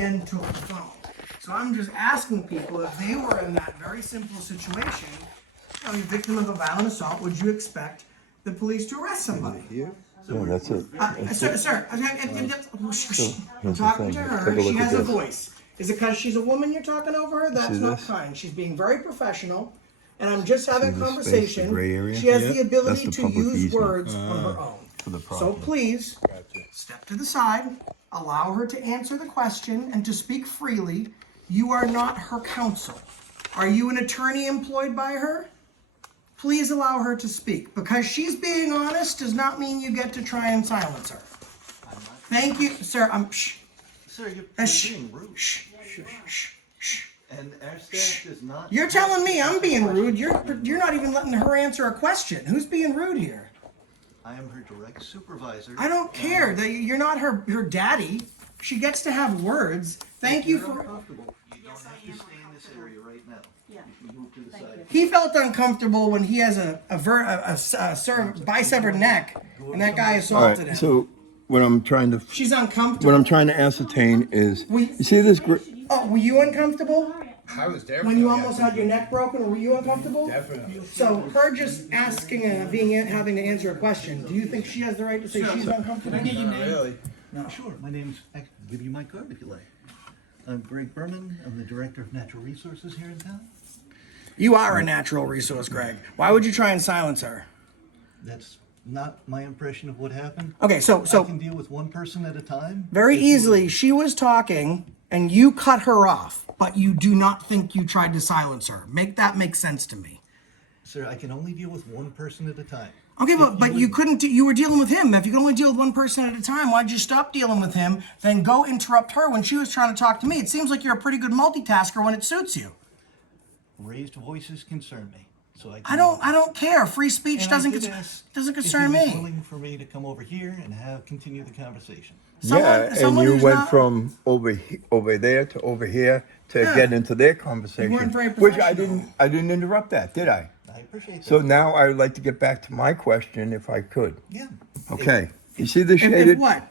and took the phone. So I'm just asking people, if they were in that very simple situation, you know, you're a victim of a violent assault, would you expect the police to arrest somebody? Yeah, that's it. Sir, I'm talking to her. She has a voice. Is it because she's a woman you're talking over her? That's not kind. She's being very professional, and I'm just having a conversation. Gray area? She has the That's ability the to public use easement. words on her own. For the So property. please, step to the side, allow her to answer the question and to speak freely. You are not her counsel. Are you an attorney employed by her? Please allow her to speak. Because she's being honest does not mean you get to try and silence her. Thank you, sir. Sir, you're being rude. And our staff does not. You're telling me I'm being rude. You're not even letting her answer a question. Who's being rude here? I am her direct supervisor. I don't care. You're not her daddy. She gets to have words. Thank you for. Uncomfortable. You don't have to stay in this area right now. Yeah. You can move to the side. He felt uncomfortable when he has a bisevered neck, and that guy All assaulted him. right. So what I'm trying to ascertain is, you see this? Oh, were you uncomfortable? I was there. When you almost had your neck broken, were you uncomfortable? Definitely. So her just asking, having to answer a question, do you think she has the right to say she's uncomfortable? Not really. Sure. My name's. I can give you my card if you like. I'm Greg Berman. I'm the director of natural resources here in town. You are a natural resource, Greg. Why would you try and silence her? That's not my impression of what happened. Okay, so I can deal with one person at a time. very easily, she was talking and you cut her off, but you do not think you tried to silence her. Make that make sense to me. Sir, I can only deal with one person at a time. Okay, but you couldn't. You were dealing with him. If you can only deal with one person at a time, why'd you stop dealing with him? Then go interrupt her when she was trying to talk to me. It seems like you're a pretty good multitasker when it suits you. Raised voices concern me. So I don't care. Free speech And doesn't I did concern ask concern if he was me. willing for me to come over here and continue the conversation. Someone you who's went not- from over there to over here to Yeah. get into their conversation, You weren't very which I professional. didn't interrupt that, did I? I appreciate that. So now I would like to get back to my question, if I could. yeah. Okay. You see the If shaded? what?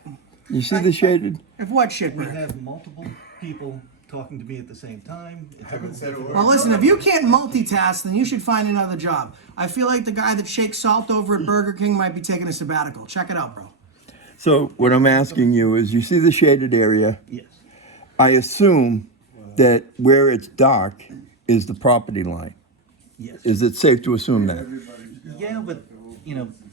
You see the shaded? If what shit? We have multiple people talking to me at the same time. It's Haven't said a word. Well, listen, if you can't multitask, then you should find another job. I feel like the guy that shakes salt over at Burger King might be taking a sabbatical. Check it out, bro. So what I'm asking you is, you see the shaded area? Yes. I assume that where it's dark is the property line. Yes. Is it safe to assume that? Yeah, but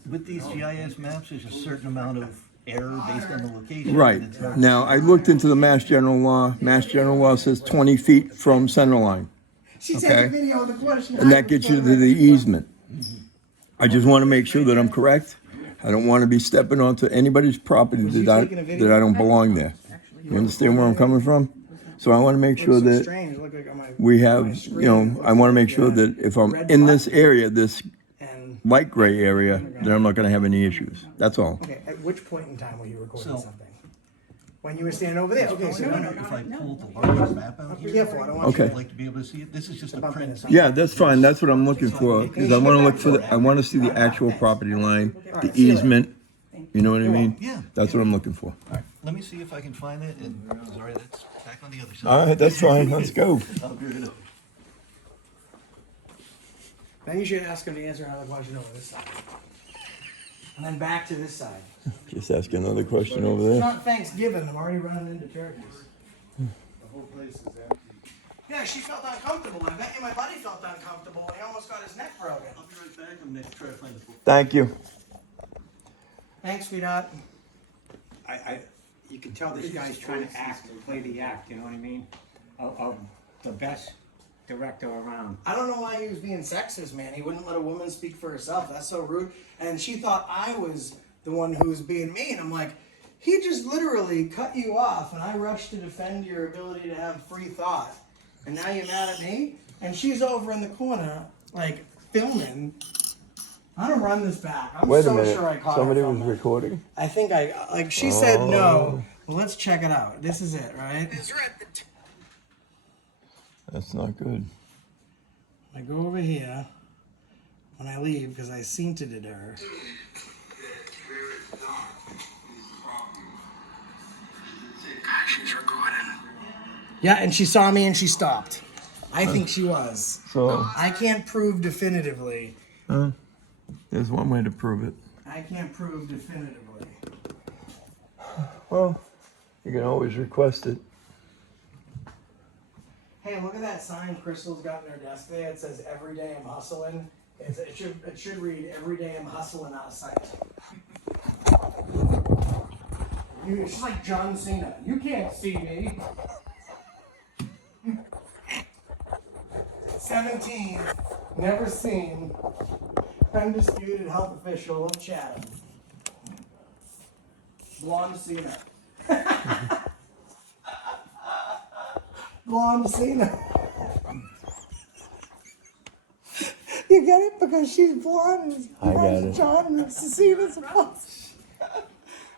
with these GIS maps, there's a certain amount of error based on the location. Right. It's hard- Now, I looked into the Mass General Law. Mass General Law says 20 feet from center line, She Okay. takes a video of the question. and that gets you to the easement. I just want to make sure that I'm correct. I don't want to be stepping onto anybody's property that I don't belong there. You understand where I'm coming from? So I want to make sure that Strange. Look like on my we have, I want to make sure that if I'm in this area, this and light gray area, that I'm not going to have any issues. That's all. okay. At which point in time were you recording So- something? When you were standing over there. Okay, so If I pull the larger map out here, careful. I don't want Okay. I'd like to be able to see it. This is just a print. Yeah, that's fine. That's what I'm looking for. Is I want to look for I want to see the actual property line, the easement. You know what I mean? Yeah. That's what I'm looking for. Let me see if I can find it. And sorry, that's back on the other side. All right, that's fine. Let's go. I'll give it up. Then you should ask him to answer another question over this side. And then back to this side. Just ask another question over It's there. not Thanksgiving. I'm already running into turkeys. The whole place is empty. Yeah, she felt uncomfortable. I bet you my buddy felt uncomfortable when he almost got his neck broken. I'll be right back. I'm going to try to find the book. Thank you. Thanks, sweetheart. You can tell this guy's trying to act and play the act, you know what I mean? Of the best director around. I don't know why he was being sexist, man. He wouldn't let a woman speak for herself. That's so rude. And she thought I was the one who was being mean. I'm like, he just literally cut you off, and I rushed to defend your ability to have free thought. And now you're mad at me? And she's over in the corner, like, filming. I'm gonna run this back. I'm Wait a so minute. sure I caught Somebody her was filming. recording? I think she said no. Well, let's check it out. This is it, right? That's not good. I go over here when I leave because I seen to did her. God, she's recording. Yeah, and she saw me and she stopped. I think she was. So I can't prove definitively. there's one way to prove it. I can't prove definitively. Well, you can always request it. Hey, look at that sign Crystal's got in her desk there. It says "Every day I'm hustling." It should read "Every day I'm hustling out of sight." It's just like John Cena. You can't see me. 17, never seen, undisputed health official of Chatham. Blonde Cena. Blonde Cena. You get it? Because she's blonde. I got it. John Cena's boss.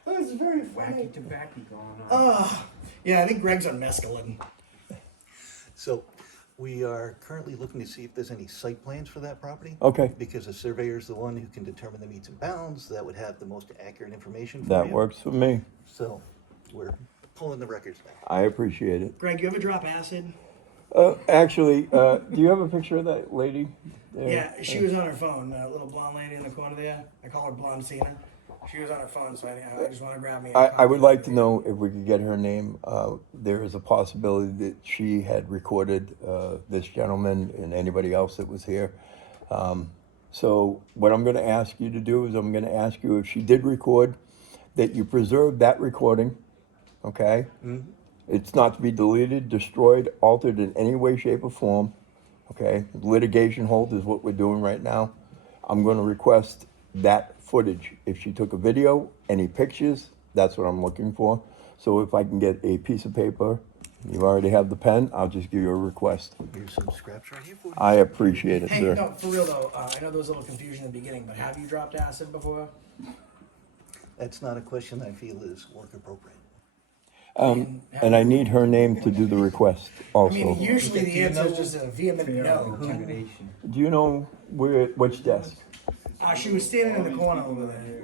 That was very funny. Wacky tobacco going on. Yeah, I think Greg's on mescaline. So we are currently looking to see if there's any site plans for that property. Okay. Because the surveyor is the one who can determine the meets and bounds, that would have the most accurate information for That you. works for me. So we're pulling the records back. I appreciate it. Greg, you ever drop acid? Actually, do you have a picture of that lady? there? Yeah, she was on her phone. That little blonde lady in the corner there. I call her Blonde Cena. She was on her phone, so I just want to grab me. I would like to know if we could get her name. There is a possibility that she had recorded this gentleman and anybody else that was here. So what I'm going to ask you to do is I'm going to ask you if she did record, that you preserve that recording, okay? Mm-hmm. It's not to be deleted, destroyed, altered in any way, shape, or form, okay? Litigation hold is what we're doing right now. I'm going to request that footage. If she took a video, any pictures, that's what I'm looking for. So if I can get a piece of paper, you already have the pen, I'll just give you a request. Here's some scraps right here for you. I appreciate it, Hey, sir. no, for real though. I know there was a little confusion in the beginning, but have you dropped acid before? That's not a question I feel is work appropriate. And I need her name to do the request I also. mean, usually the Do you answer is know- just a vehement no. Intimidation. Do you know which desk? She was standing in the corner over there.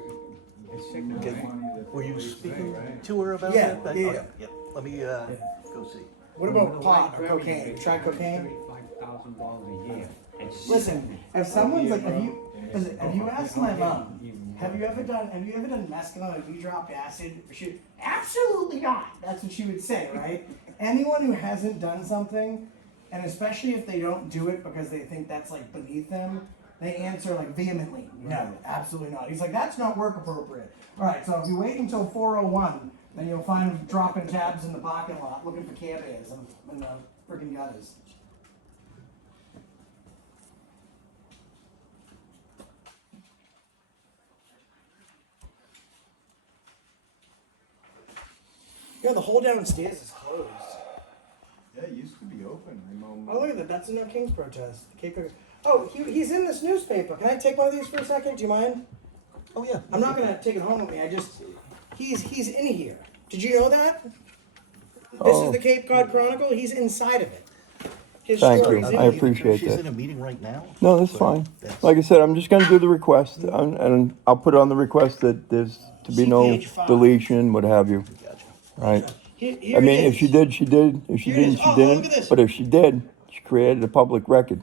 It's sick now, right? Were you speaking to her about Yeah, that? yeah. Okay, yep. Let me go see. What about pot or cocaine? You tried cocaine? $35,000 a year. It's Listen, if someone's like, have you asked my mom? Have you ever done mescaline? Have you dropped acid? She, absolutely not. That's what she would say, right? Anyone who hasn't done something, and especially if they don't do it because they think that's like beneath them, they answer like vehemently, no, absolutely not. He's like, that's not work appropriate. All right, so if you wait until 4:01, then you'll find him dropping tabs in the parking lot looking for Care Bears and the freaking gutters. Yeah, the whole downstairs is closed. Yeah, it used to be open. Oh, look at that. That's a No Kings protest. Oh, he's in this newspaper. Can I take one of these for a second? Do you mind? Oh, yeah. I'm not going to take it home with me. He's in here. Did you know that? This is the Cape Cod Chronicle. He's inside of it. His Thank story's you. in I here. appreciate She's that. in a meeting right now. No, that's but fine. that's- Like I said, I'm just gonna do the request, and I'll put on the request that there's to be See no page 5. deletion, what have you, Gotcha. right? Here I mean, it if she is. did, she did. If she Here it didn't, is. she Oh, didn't. look at this. But if she did, she created a public record.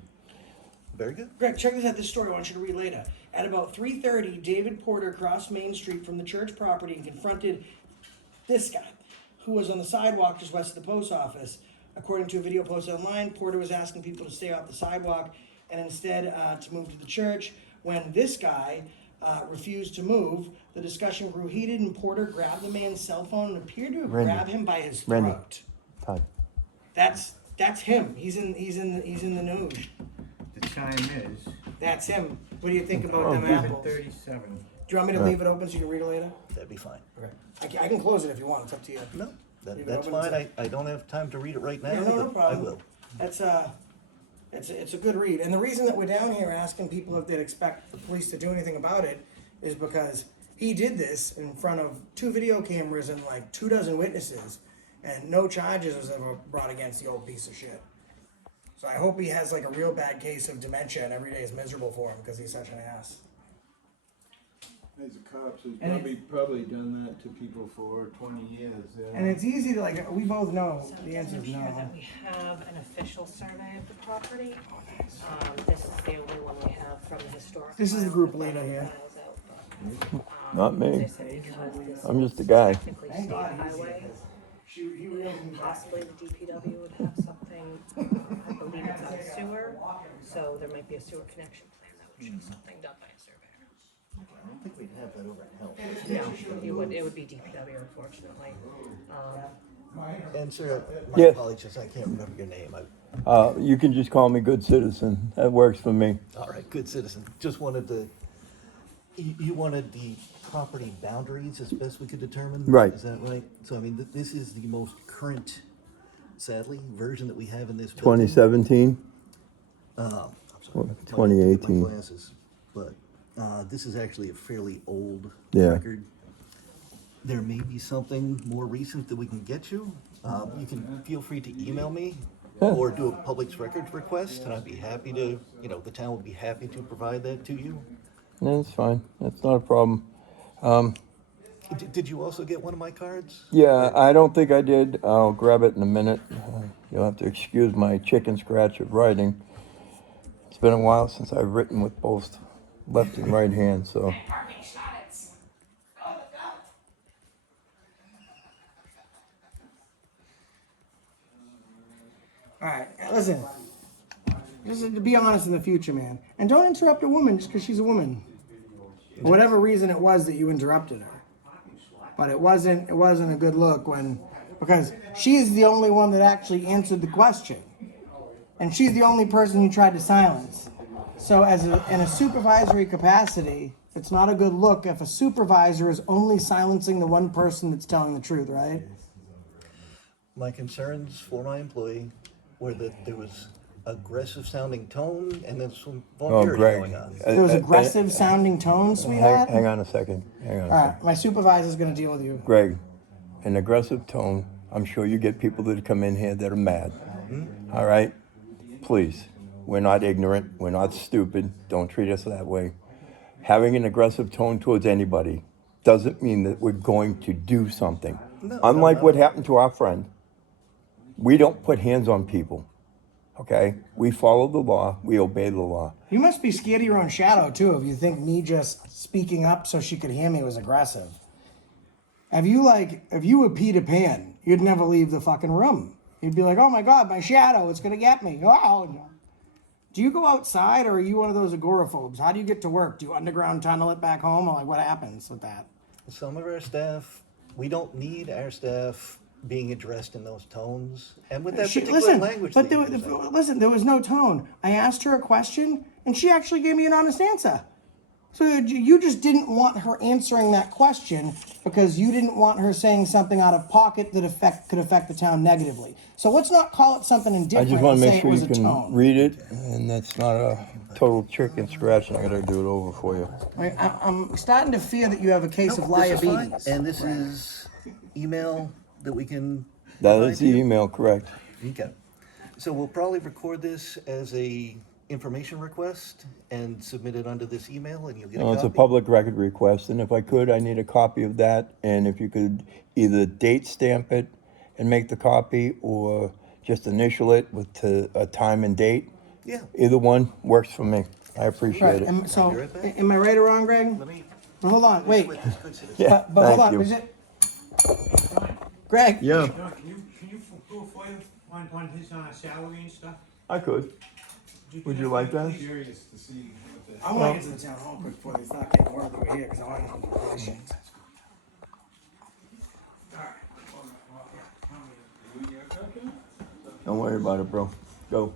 Very good. Greg, check this out. This story I want you to read later. At about 3:30, David Porter crossed Main Street from the church property and confronted this guy, who was on the sidewalk just west of the post office. According to a video posted online, Porter was asking people to stay off the sidewalk and instead to move to the church. When this guy refused to move, the discussion grew heated, and Porter grabbed the man's cell phone and appeared to Randy. grab him by his Randy. throat. Todd. That's him. He's in the news. The time is That's him. What do you think about Oh, them good. apples? 7:37. Do you want me to leave it open so you can read it later? That'd be fine. Okay. I can close it if you want. It's up to you. No, Leave it that's open fine. I don't have time to read it right now, Yeah, no but problem. I will. That's it's a good read. And the reason that we're down here asking people if they'd expect the police to do anything about it is because he did this in front of 2 video cameras and like 24 witnesses, and no charges was ever brought against the old piece of shit. So I hope he has like a real bad case of dementia and every day is miserable for him because he's such an ass. He's a cop, so he's And probably done that to people for 20 years. Yeah. And it's easy to like, we both know So the answer is to ensure no. that we have an official survey of the property. This is the only one we have from the historic. This is the file. group I've got leader other here. files out, but, Not me. as I said, because this I'm just a is guy. technically Thank state God. highway, He reels me back. possibly the DPW would have something, I believe it's on sewer, so there might be a sewer connection plan that would show something done by a surveyor. I don't think we'd have that over in health. No, it would be DPW unfortunately. And sir, my Yeah. apologies, I can't remember your name. You can just call me good citizen. That works for me. All right, good citizen. Just wanted to, you wanted the property boundaries as best we could determine? Right. Is that right? So I mean, this is the most current, sadly, version that we have in this building. 2017? I'm sorry, Well, I might have to get 2018. My glasses, but this is actually a fairly old Yeah. record. There may be something more recent that we can get you. You can feel free to email me or do a public records request, and I'd be happy to, the town would be happy to provide that to you. No, that's fine. That's not a problem. Did you also get one of my cards? Yeah, I don't think I did. I'll grab it in a minute. You'll have to excuse my chicken scratch of writing. It's been a while since I've written with both left and right hand, so. All right, listen. Just to be honest in the future, man, and don't interrupt a woman just because she's a woman. For whatever reason it was that you interrupted her, but it wasn't a good look because she's the only one that actually answered the question, and she's the only person you tried to silence. So, in a supervisory capacity, it's not a good look if a supervisor is only silencing the one person that's telling the truth, right? My concerns for my employee were that there was aggressive sounding tone and then some Oh, vulgarity Greg. going on. There was aggressive sounding tone, sweetheart. Hang on a second. Hang on a All second. right, my supervisor's gonna deal with you. Greg, an aggressive tone. I'm sure you get people that come in here that are mad. All right? Please. We're not ignorant. We're not stupid. Don't treat us that way. Having an aggressive tone towards anybody doesn't mean that we're going to do something. No, Unlike no. what happened to our friend, we don't put hands on people. Okay? We follow the law. We obey the law. You must be scared of your own shadow too if you think me just speaking up so she could hear me was aggressive. If you were Peter Pan, you'd never leave the fucking room. You'd be like, oh my God, my shadow, it's gonna get me. Oh no. Do you go outside or are you one of those agoraphobes? How do you get to work? Do you underground tunnel it back home or like what happens with that? Some of our staff, we don't need our staff being addressed in those tones and with that particular language. But that you're using. listen, there was no tone. I asked her a question and she actually gave me an honest answer. So you just didn't want her answering that question because you didn't want her saying something out of pocket that could affect the town negatively. So let's not call it something I indifferent just want and to say make it sure was you a can tone. read it, and that's not a total chicken scratch, and I gotta do it over for you. I'm starting to fear that you have a case of This is fine. liabilities. And this is email that we can. That provide is to the you? email, correct? Okay. So we'll probably record this as a information request and submit it under this email and you'll get a No, copy. it's a public record request, and if I could, I need a copy of that, and if you could either date stamp it and make the copy, or just initial it with a time and date. Yeah. Either one works for me. I appreciate Right, it. so, Be right back. am I right or wrong, Greg? Let me. Well, hold on, wait. With this good citizen. Yeah, But hold thank on, you. is it? Greg? Yeah, Can you do a FOIA on his salary and stuff? I could. Would you like that? Curious to see what the I want to get to the town hall quick before they start getting word that we're here, because I want to know the relations. Don't worry about it, bro. Go.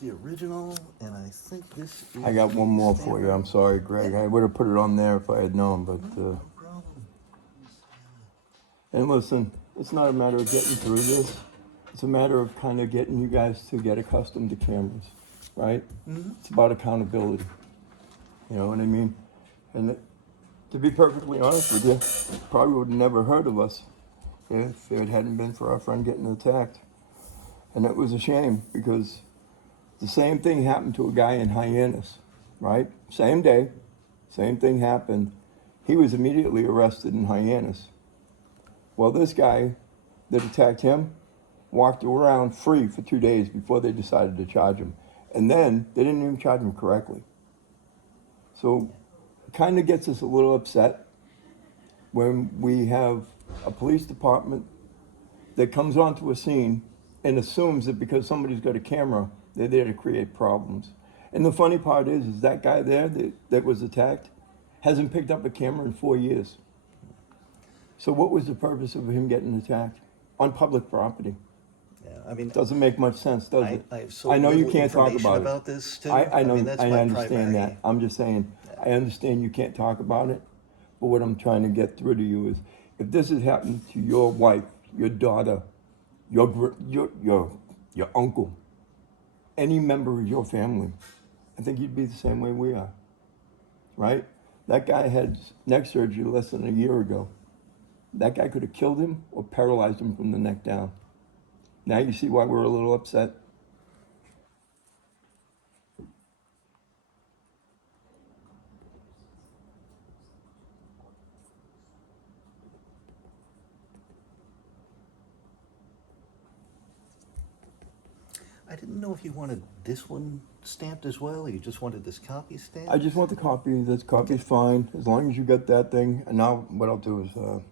the original, and I think this is. I got one the more stamp. for you. I'm sorry, Greg. I would have put it on there if I had known, but, No problem. and listen, it's not a matter of getting through this. It's a matter of kind of getting you guys to get accustomed to cameras, right? It's about accountability. You know what I mean? And to be perfectly honest with you, probably would have never heard of us if it hadn't been for our friend getting attacked. And it was a shame because the same thing happened to a guy in Hyannis, right? Same day, same thing happened. He was immediately arrested in Hyannis. Well, this guy that attacked him walked around free for 2 days before they decided to charge him. And then they didn't even charge him correctly. So it kind of gets us a little upset when we have a police department that comes onto a scene and assumes that because somebody's got a camera, they're there to create problems. And the funny part is that guy there that was attacked hasn't picked up a camera in 4 years. So what was the purpose of him getting attacked on public property? Yeah, I mean, Doesn't make much sense, does it? I have so I know you little can't talk information about it. this too. I know, mean, that's I my understand primary. that. I'm just saying, I understand you can't talk about it, but what I'm trying to get through to you is, if this has happened to your wife, your daughter, your uncle, any member of your family, I think you'd be the same way we are, right? That guy had neck surgery less than a year ago. That guy could have killed him or paralyzed him from the neck down. Now you see why we're a little upset? I didn't know if you wanted this one stamped as well, or you just wanted this copy stamped. I just want the copy. This copy's fine, as long as you get that thing. And now what I'll do is,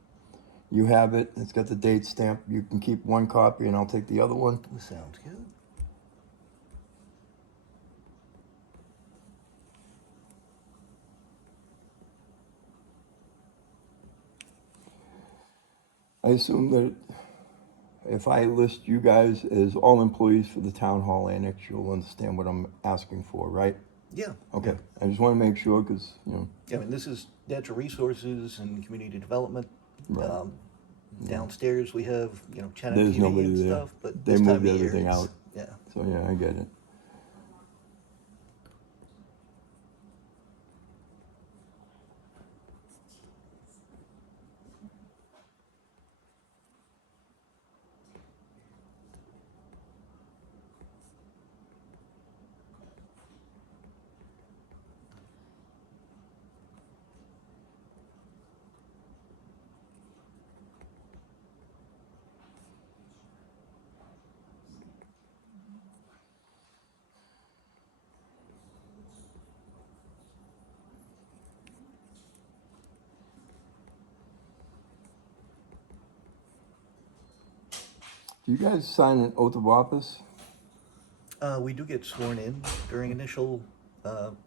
you have it. It's got the date stamp. You can keep one copy, and I'll take the other one. Sounds good. I assume that if I list you guys as all employees for the town hall annex, you'll understand what I'm asking for, right? Yeah. Okay. I just want to make sure, because I mean, this is natural resources and community development. Right. Downstairs we have, Chatham There's TV nobody and there. stuff, but They this time moved of year, everything it's- out. Yeah. So yeah, I get it. Do you guys sign an oath of office? We do get sworn in during initial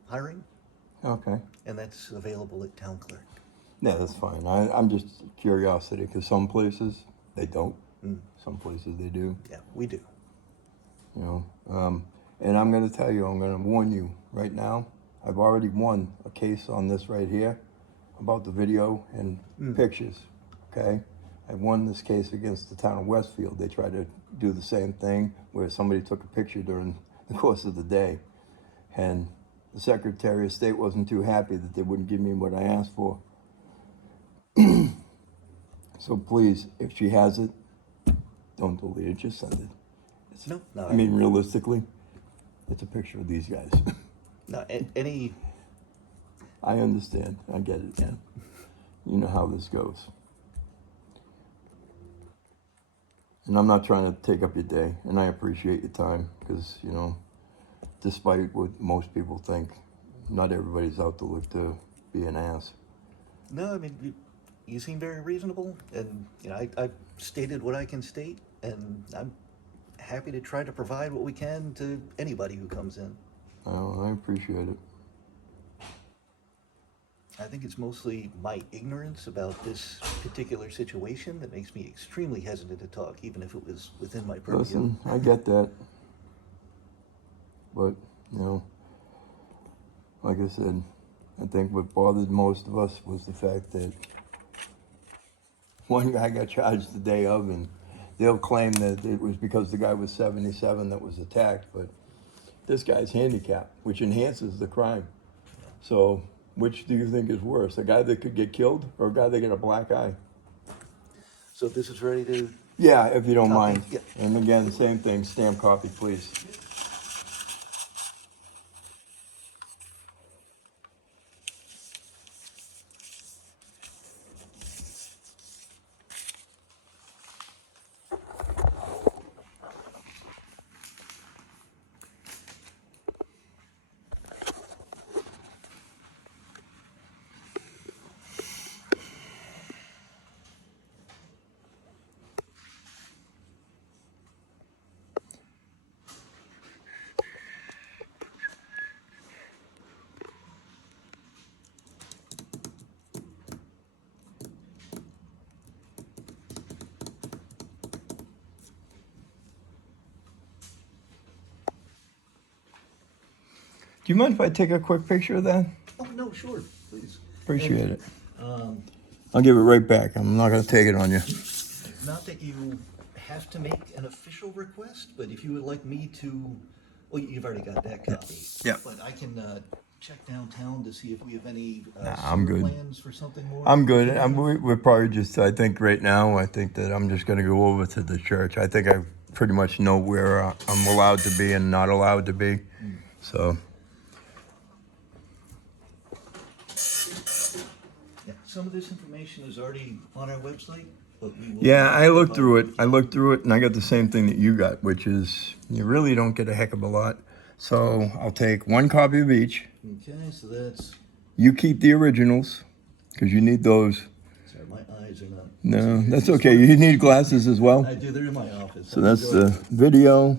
hiring, Okay. and that's available at town clerk. Yeah, that's fine. I'm just curiosity, because some places they don't. Some places they do. Yeah, we do. And I'm going to tell you, I'm going to warn you right now. I've already won a case on this right here about the video and pictures. Okay, I won this case against the town of Westfield. They tried to do the same thing where somebody took a picture during the course of the day, and the Secretary of State wasn't too happy that they wouldn't give me what I asked for. So please, if she has it, don't delete it, just send it. No, I mean, realistically, it's a picture of these guys. no, any, I understand, I get it, man. You know how this goes. And I'm not trying to take up your day, and I appreciate your time, because, despite what most people think, not everybody's out to look to be an ass. no, I mean, you seem very reasonable, and, I've stated what I can state, and I'm happy to try to provide what we can to anybody who comes in. Oh, I appreciate it. I think it's mostly my ignorance about this particular situation that makes me extremely hesitant to talk, even if it was within my purview. Listen, I get that. but, you know, like I said, I think what bothered most of us was the fact that one guy got charged the day of, and they'll claim that it was because the guy was 77 that was attacked, but this guy's handicapped, which enhances the crime. So, which do you think is worse, a guy that could get killed or a guy that got a black eye? So if this is ready to, Yeah, if you don't Copy, mind. yeah. And again, same thing, stamp copy, please. Do you mind if I take a quick picture of that? oh, no, sure, please. Appreciate it. Um, I'll give it right back. I'm not gonna take it on you. Not that you have to make an official request, but if you would like me to, well, you've already got that copy. Yeah. But I can check downtown to see if we have any I'm sewer good. plans for something more. I'm good. We're probably just, I think right now, I think that I'm just gonna go over to the church. I think I pretty much know where I'm allowed to be and not allowed to be. So, Yeah, some of this information is already on our website, but we will. yeah, I looked through it. And I got the same thing that you got, which is you really don't get a heck of a lot. So I'll take one copy of each. Okay, so that's, You keep the originals, because you need those. sorry, my eyes are not. No, that's okay. You need glasses as well. I do, they're in my office. So that's the video.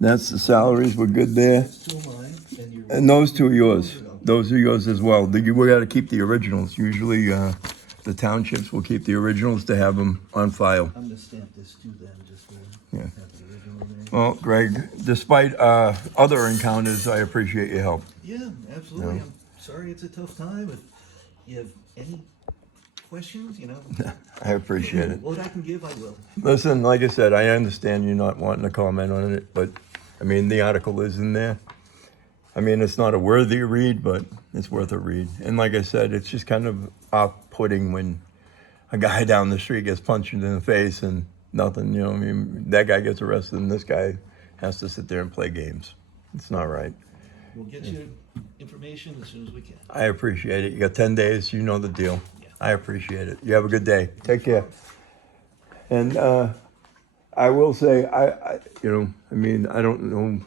That's the salaries. We're good there. That's two of mine, and your. And those two are yours. We got to keep the originals. Usually, the townships will keep the originals to have them on file. I'm gonna stamp this too then, just to Yeah. have the original there. Well, Greg, despite other encounters, I appreciate your help. Yeah, absolutely. No. I'm sorry it's a tough time. If you have any questions, I appreciate it. what I can give, I will. Listen, like I said, I understand you not wanting to comment on it, but I mean, the article is in there. I mean, it's not a worthy read, but it's worth a read. And like I said, it's just kind of off-putting when a guy down the street gets punched in the face and nothing, I mean, that guy gets arrested and this guy has to sit there and play games. It's not right. We'll get you information as soon as we can. I appreciate it. You got 10 days, you know the deal. Yeah. I appreciate it. You have a good day. Take care. And I will say, I mean, I don't know,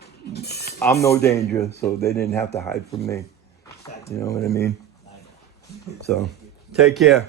I'm no danger, so they didn't have to hide from me. You know what I mean? So, take care.